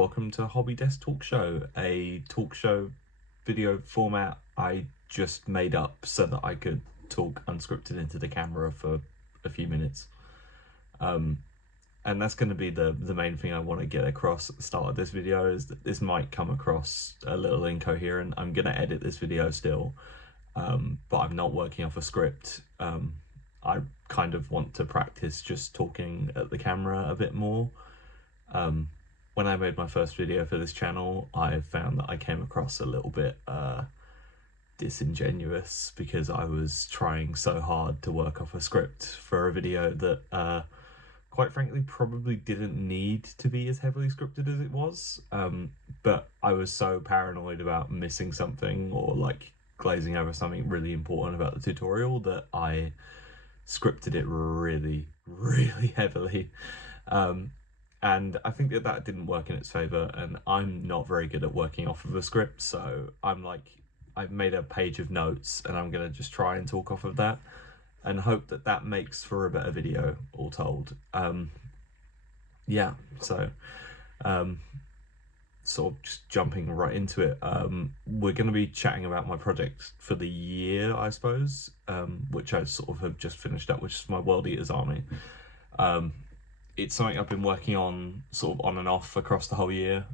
welcome to Hobby Desk Talk Show, a talk show video format I just made up so that I could talk unscripted into the camera for a few minutes. And that's going to be the main thing I want to get across at the start of this video, is that this might come across a little incoherent. I'm going to edit this video still, but I'm not working off a script. I kind of want to practice just talking at the camera a bit more. When I made my first video for this channel, I found that I came across a little bit disingenuous because I was trying so hard to work off a script for a video that quite frankly probably didn't need to be as heavily scripted as it was, but I was so paranoid about missing something or like glazing over something really important about the tutorial that I scripted it really heavily. And I think that didn't work in its favor, and I'm not very good at working off of a script, so I've made a page of notes and I'm gonna just try and talk off of that and hope that makes for a better video, all told. Sort of just jumping right into it, we're going to be chatting about my project for the year, I suppose, which I sort of have just finished up, which is my World Eaters army. It's something I've been working on sort of on and off across the whole year,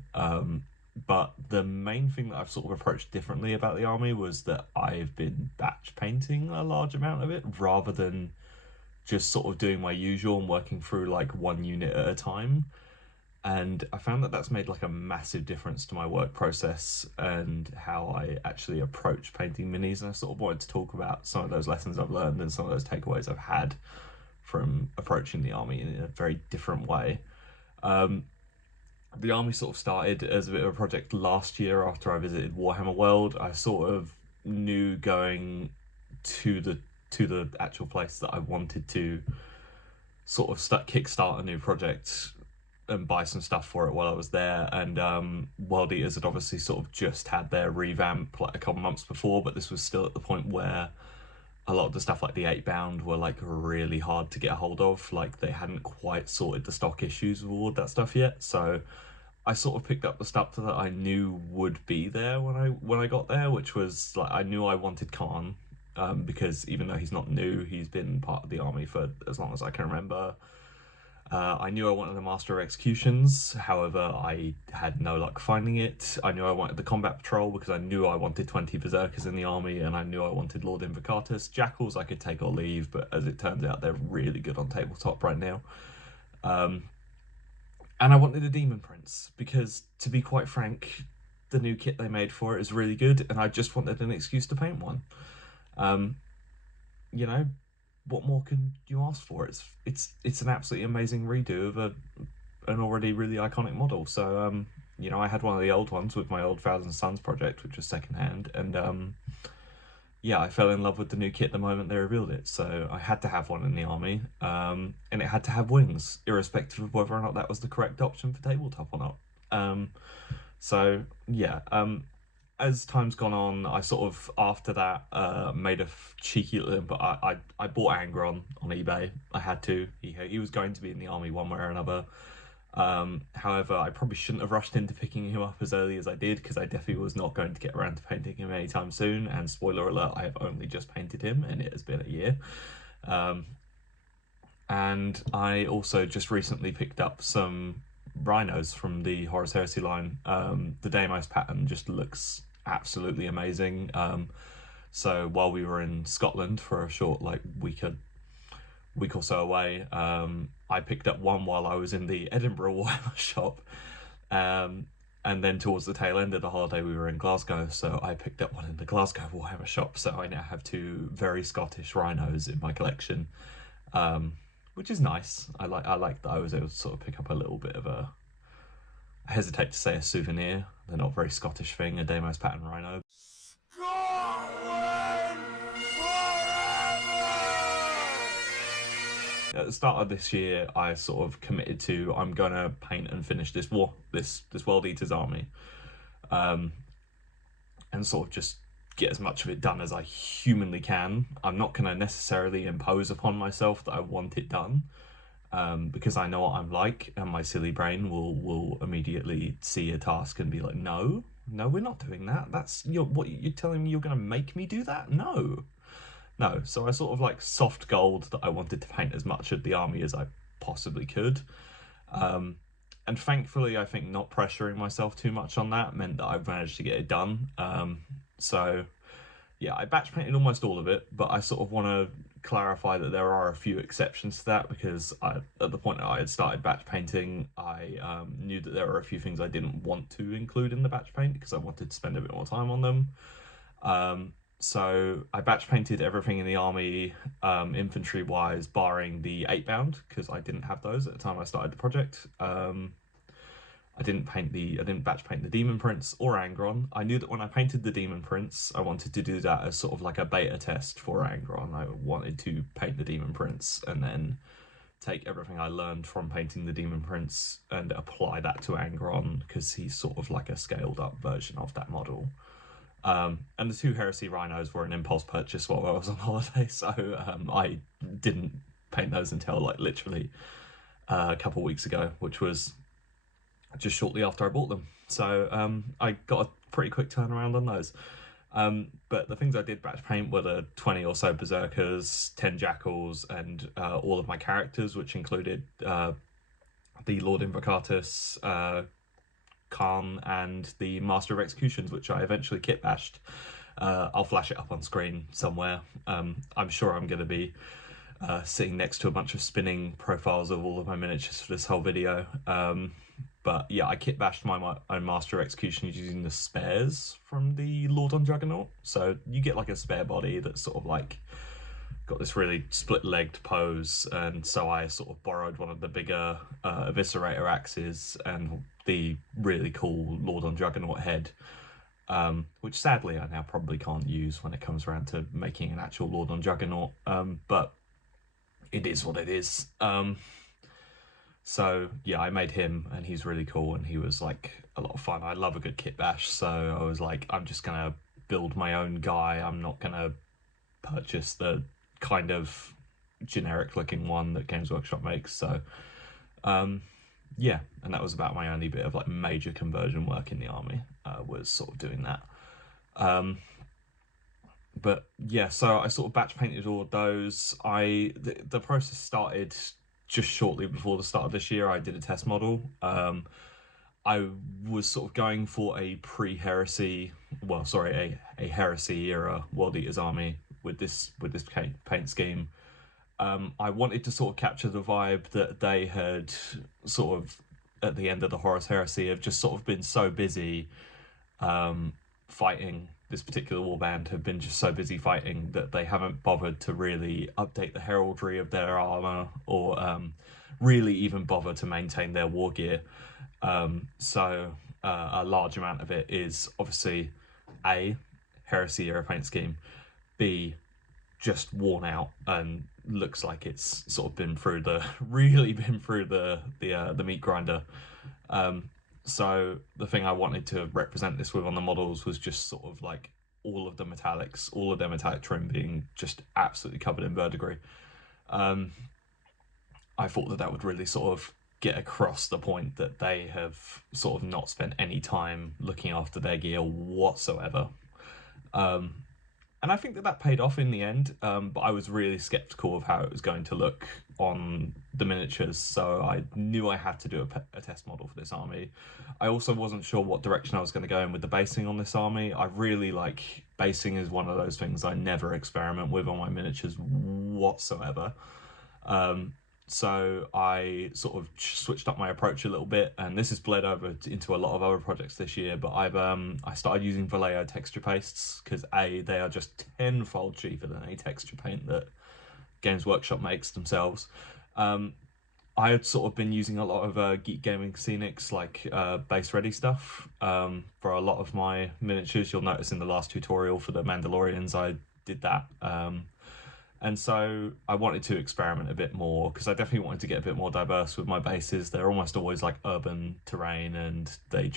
but the main thing that I've sort of approached differently about the army was that I've been batch painting a large amount of it rather than just sort of doing my usual and working through like one unit at a time. And I found that that's made like a massive difference to my work process and how I actually approach painting minis. And I sort of wanted to talk about some of those lessons I've learned and some of those takeaways I've had from approaching the army in a very different way. The army sort of started as a bit of a project last year after I visited Warhammer World. I sort of knew going to the actual place that I wanted to sort of kickstart a new project and buy some stuff for it while I was there. And World Eaters had obviously sort of just had their revamp like a couple months before, but this was still at the point where a lot of the stuff like the 8-bound were like really hard to get a hold of. Like they hadn't quite sorted the stock issues with all of that stuff yet. So I sort of picked up the stuff that I knew would be there when I got there, which was like, I knew I wanted Khan, because even though he's not new, he's been part of the army for as long as I can remember. I knew I wanted a Master of Executions, however I had no luck finding it. I knew I wanted the Combat Patrol because I knew I wanted 20 Berserkers in the army, and I knew I wanted Lord Invocatus. Jackals I could take or leave, but as it turns out they're really good on tabletop right now. And I wanted a Demon Prince because, to be quite frank, the new kit they made for it is really good, and I just wanted an excuse to paint one. You know, what more can you ask for? It's an absolutely amazing redo of an already really iconic model. So you know, I had one of the old ones with my old Thousand Suns project, which was secondhand, and yeah, I fell in love with the new kit the moment they revealed it. So I had to have one in the army, and it had to have wings, irrespective of whether or not that was the correct option for tabletop or not. So yeah, as time's gone on, I sort of, after that, made a cheeky little, but I bought Angron on eBay. I had to. He was going to be in the army one way or another. However, I probably shouldn't have rushed into picking him up as early as I did, because I definitely was not going to get around to painting him anytime soon. And spoiler alert, I have only just painted him, and it has been a year. And I also just recently picked up some rhinos from the Horus Heresy line. The Deimos pattern just looks absolutely amazing. So while we were in Scotland for a short like week or so away, I picked up one while I was in the Edinburgh Warhammer shop, and then towards the tail end of the holiday we were in Glasgow, so I picked up one in the Glasgow Warhammer shop. So I now have two very Scottish rhinos in my collection, which is nice. I like that I was able to sort of pick up a little bit of a, I hesitate to say a souvenir, they're not a very Scottish thing, a Deimos pattern rhino. At the start of this year, I sort of committed to, I'm gonna paint and finish this World Eaters army, and sort of just get as much of it done as I humanly can. I'm not gonna necessarily impose upon myself that I want it done. because I know what I'm like, and my silly brain will immediately see a task and be like, no, no, we're not doing that. That's what you're telling me. You're going to make me do that? No, no. So I sort of like soft gold that I wanted to paint as much of the army as I possibly could. And thankfully, I think not pressuring myself too much on that meant that I managed to get it done. So yeah, I batch painted almost all of it, but I sort of want to clarify that there are a few exceptions to that, because at the point that I had started batch painting, I knew that there were a few things I didn't want to include in the batch paint because I wanted to spend a bit more time on them. So I batch painted everything in the army, infantry wise, barring the 8-bound, because I didn't have those at the time I started the project. I didn't batch paint the Demon Prince or Angron. I knew that when I painted the Demon Prince, I wanted to do that as sort of like a beta test for Angron. I wanted to paint the Demon Prince and then take everything I learned from painting the Demon Prince and apply that to Angron, because he's sort of like a scaled up version of that model. And the 2 Heresy Rhinos were an impulse purchase while I was on holiday, so I didn't paint those until like literally a couple of weeks ago, which was just shortly after I bought them. So I got a pretty quick turnaround on those. But the things I did batch paint were the 20 or so Berserkers, 10 Jackals, and all of my characters, which included the Lord Invocatus, Khan, and the Master of Executions, which I eventually kit bashed. I'll flash it up on screen somewhere. I'm sure I'm going to be sitting next to a bunch of spinning profiles of all of my miniatures for this whole video. But yeah, I kit bashed my own Master of Execution using the spares from the Lord on Juggernaut. So you get like a spare body that's sort of like got this really split-legged pose, and so I sort of borrowed one of the bigger Eviscerator axes and the really cool Lord on Juggernaut head, which sadly I now probably can't use when it comes around to making an actual Lord on Juggernaut, but it is what it is. So yeah, I made him, and he's really cool, and he was like a lot of fun. I love a good kit bash, so I was like, I'm just gonna build my own guy. I'm not gonna purchase the kind of generic looking one that Games Workshop makes. So yeah, and that was about my only bit of like major conversion work in the army, was sort of doing that. But yeah, so I sort of batch painted all of those. The process started just shortly before the start of this year. I did a test model. I was sort of going for a pre-heresy, well, sorry, a heresy era World Eaters army with this paint scheme. I wanted to sort of capture the vibe that they had sort of at the end of the Horus Heresy have just sort of been so busy fighting. This particular warband have been just so busy fighting that they haven't bothered to really update the heraldry of their armor, or really even bother to maintain their war gear. So a large amount of it is obviously A, heresy era paint scheme, B, just worn out and looks like it's sort of been through the meat grinder. So the thing I wanted to represent this with on the models was just sort of like all of their metallic trim being just absolutely covered in verdigris. I thought that would really sort of get across the point that they have sort of not spent any time looking after their gear whatsoever. And I think that paid off in the end, but I was really skeptical of how it was going to look on the miniatures, so I knew I had to do a test model for this army. I also wasn't sure what direction I was going to go in with the basing on this army. I really like basing is one of those things I never experiment with on my miniatures whatsoever. So I sort of switched up my approach a little bit, and this has bled over into a lot of other projects this year. But I started using Vallejo texture pastes because they are just tenfold cheaper than a texture paint that Games Workshop makes themselves. I had sort of been using a lot of Geek Gaming Scenics, like base ready stuff, for a lot of my miniatures. You'll notice in the last tutorial for the Mandalorians I did that. And so I wanted to experiment a bit more, because I definitely wanted to get a bit more diverse with my bases. They're almost always like urban terrain, and they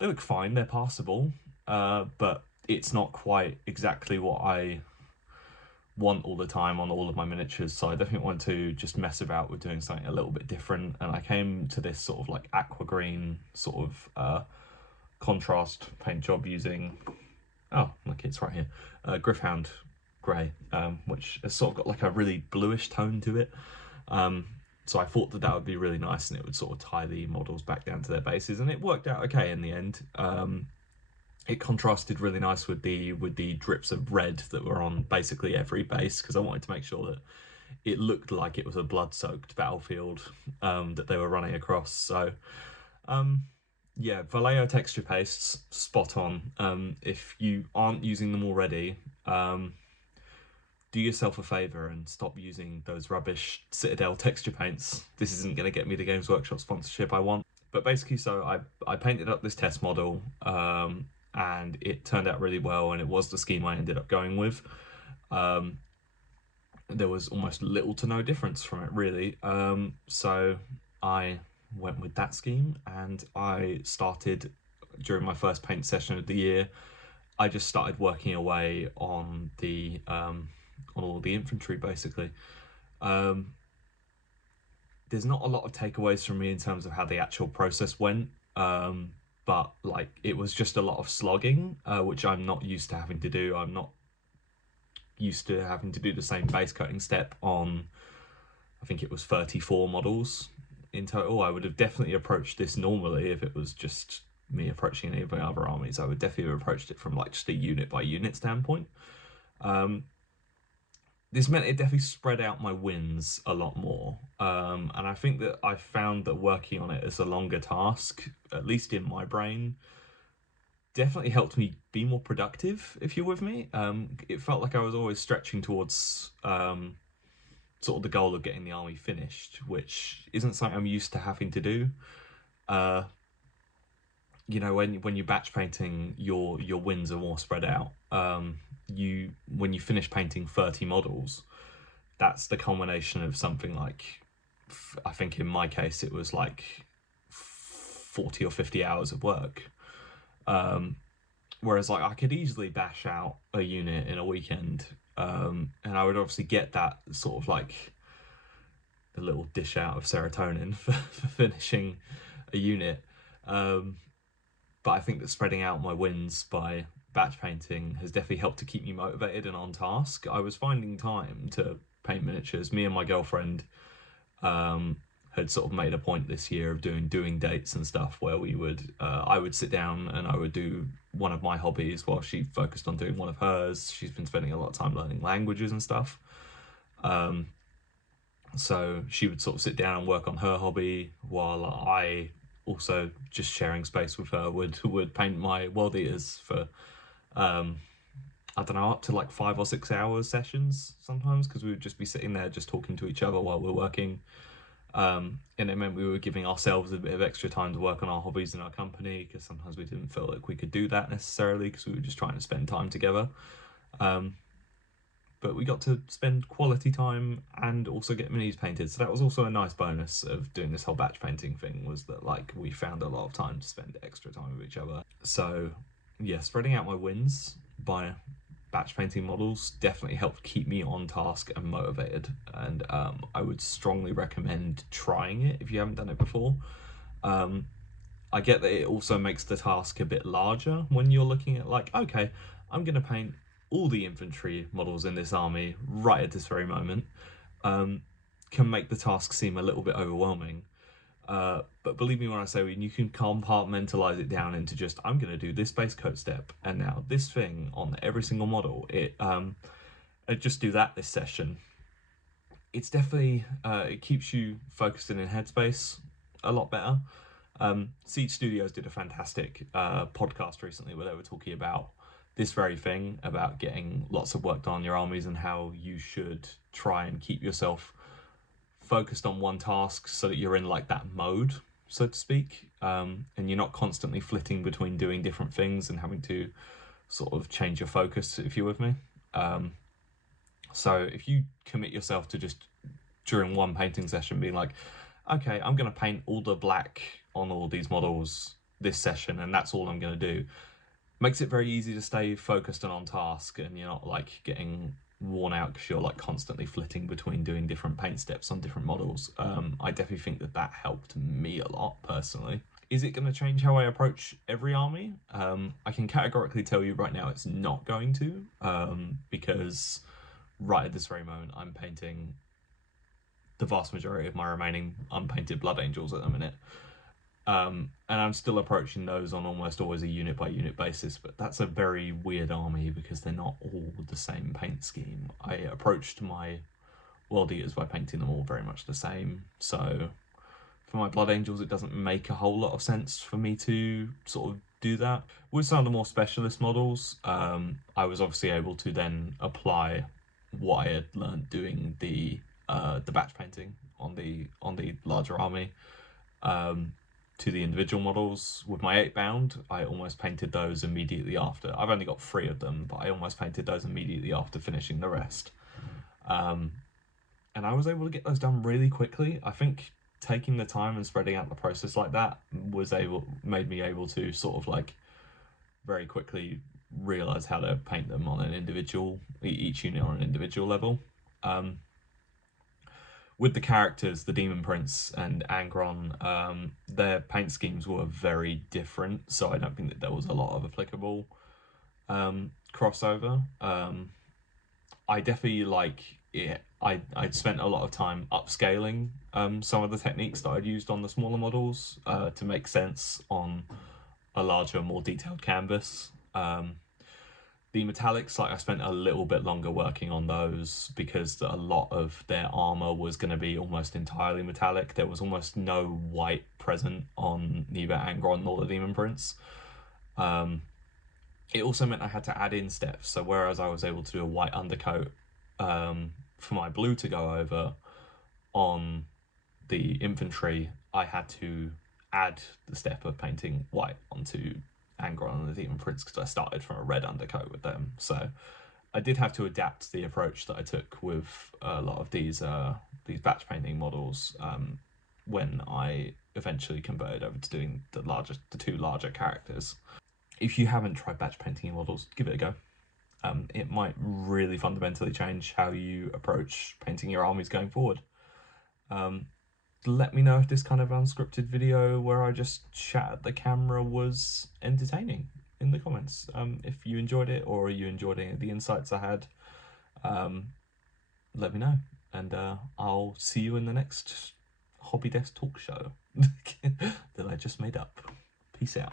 look fine, they're passable, but it's not quite exactly what I want all the time on all of my miniatures, so I definitely want to just mess about with doing something a little bit different. And I came to this sort of like aqua green sort of contrast paint job using, oh look, it's right here, Griffhound grey, which has sort of got like a really bluish tone to it. So I thought that would be really nice, and it would sort of tie the models back down to their bases, and it worked out okay in the end. It contrasted really nice with the drips of red that were on basically every base, because I wanted to make sure that it looked like it was a blood-soaked battlefield that they were running across. So yeah, Vallejo texture pastes, spot on. If you aren't using them already, do yourself a favour and stop using those rubbish Citadel texture paints. This isn't going to get me the Games Workshop sponsorship I want. But basically, so I painted up this test model, and it turned out really well, and it was the scheme I ended up going with. There was almost little to no difference from it, really. So I went with that scheme, and I started, during my first paint session of the year, I just started working away on the on all the infantry, basically. There's not a lot of takeaways from me in terms of how the actual process went, but like it was just a lot of slogging, which I'm not used to having to do. I'm not used to having to do the same base coating step on, I think it was 34 models in total. I would have definitely approached this normally if it was just me approaching any of my other armies. I would definitely have approached it from like just a unit by unit standpoint. This meant it definitely spread out my wins a lot more. And I think that I found that working on it as a longer task, at least in my brain, definitely helped me be more productive, if you're with me. It felt like I was always stretching towards sort of the goal of getting the army finished, which isn't something I'm used to having to do. You know, when you're batch painting, your wins are more spread out. When you finish painting 30 models, that's the culmination of something like, I think in my case it was like 40 or 50 hours of work. Whereas like I could easily bash out a unit in a weekend, and I would obviously get that sort of like a little dish out of serotonin for finishing a unit. But I think that spreading out my wins by batch painting has definitely helped to keep me motivated and on task. I was finding time to paint miniatures. Me and my girlfriend had sort of made a point this year of doing dates and stuff where we would I would sit down and I would do one of my hobbies while she focused on doing one of hers. She's been spending a lot of time learning languages and stuff. So she would sort of sit down and work on her hobby while I also, just sharing space with her, would paint my world eaters for I don't know, up to like 5 or 6 hours sessions sometimes, because we would just be sitting there just talking to each other while we're working. And it meant we were giving ourselves a bit of extra time to work on our hobbies in our company, because sometimes we didn't feel like we could do that necessarily because we were just trying to spend time together. But we got to spend quality time and also get minis painted. So that was also a nice bonus of doing this whole batch painting thing, was that like we found a lot of time to spend extra time with each other. So yeah, spreading out my wins by batch painting models definitely helped keep me on task and motivated. And I would strongly recommend trying it if you haven't done it before. I get that it also makes the task a bit larger when you're looking at like, okay, I'm going to paint all the infantry models in this army right at this very moment. Can make the task seem a little bit overwhelming. But believe me when I say, when you can compartmentalize it down into just, I'm going to do this base coat step and now this thing on every single model, and just do that this session. It's definitely, it keeps you focused and in headspace a lot better. Siege Studios did a fantastic podcast recently where they were talking about this very thing, about getting lots of work done on your armies and how you should try and keep yourself focused on one task so that you're in like that mode, so to speak, and you're not constantly flitting between doing different things and having to sort of change your focus, if you're with me. So if you commit yourself to just during one painting session being like, okay, I'm going to paint all the black on all these models this session and that's all I'm going to do, makes it very easy to stay focused and on task, and you're not like getting worn out because you're like constantly flitting between doing different paint steps on different models. I definitely think that helped me a lot personally. Is it going to change how I approach every army? I can categorically tell you right now it's not going to, because right at this very moment I'm painting the vast majority of my remaining unpainted Blood Angels at the minute. And I'm still approaching those on almost always a unit by unit basis, but that's a very weird army because they're not all the same paint scheme. I approached my World Eaters by painting them all very much the same, so for my Blood Angels it doesn't make a whole lot of sense for me to sort of do that. With some of the more specialist models, I was obviously able to then apply what I had learned doing the batch painting on the larger army to the individual models. With my 8 bound, I almost painted those immediately after. I've only got 3 of them, but I almost painted those immediately after finishing the rest. And I was able to get those done really quickly. I think taking the time and spreading out the process like that made me able to sort of like very quickly realize how to paint them on an individual, each unit on an individual level. With the characters, the Demon Prince and Angron, their paint schemes were very different, so I don't think that there was a lot of applicable crossover. I definitely like it. I'd spent a lot of time upscaling some of the techniques that I'd used on the smaller models to make sense on a larger, more detailed canvas. The metallics, like I spent a little bit longer working on those because a lot of their armor was going to be almost entirely metallic. There was almost no white present on neither Angron nor the Demon Prince. It also meant I had to add in steps. So whereas I was able to do a white undercoat for my blue to go over on the infantry, I had to add the step of painting white onto Angron and the Demon Prince because I started from a red undercoat with them. So I did have to adapt the approach that I took with a lot of these batch painting models when I eventually converted over to doing the 2 larger characters. If you haven't tried batch painting your models, give it a go. It might really fundamentally change how you approach painting your armies going forward. Let me know if this kind of unscripted video where I just chat at the camera was entertaining in the comments. If you enjoyed it or you enjoyed any of the insights I had, let me know. And I'll see you in the next Hobby Desk talk show that I just made up. Peace out.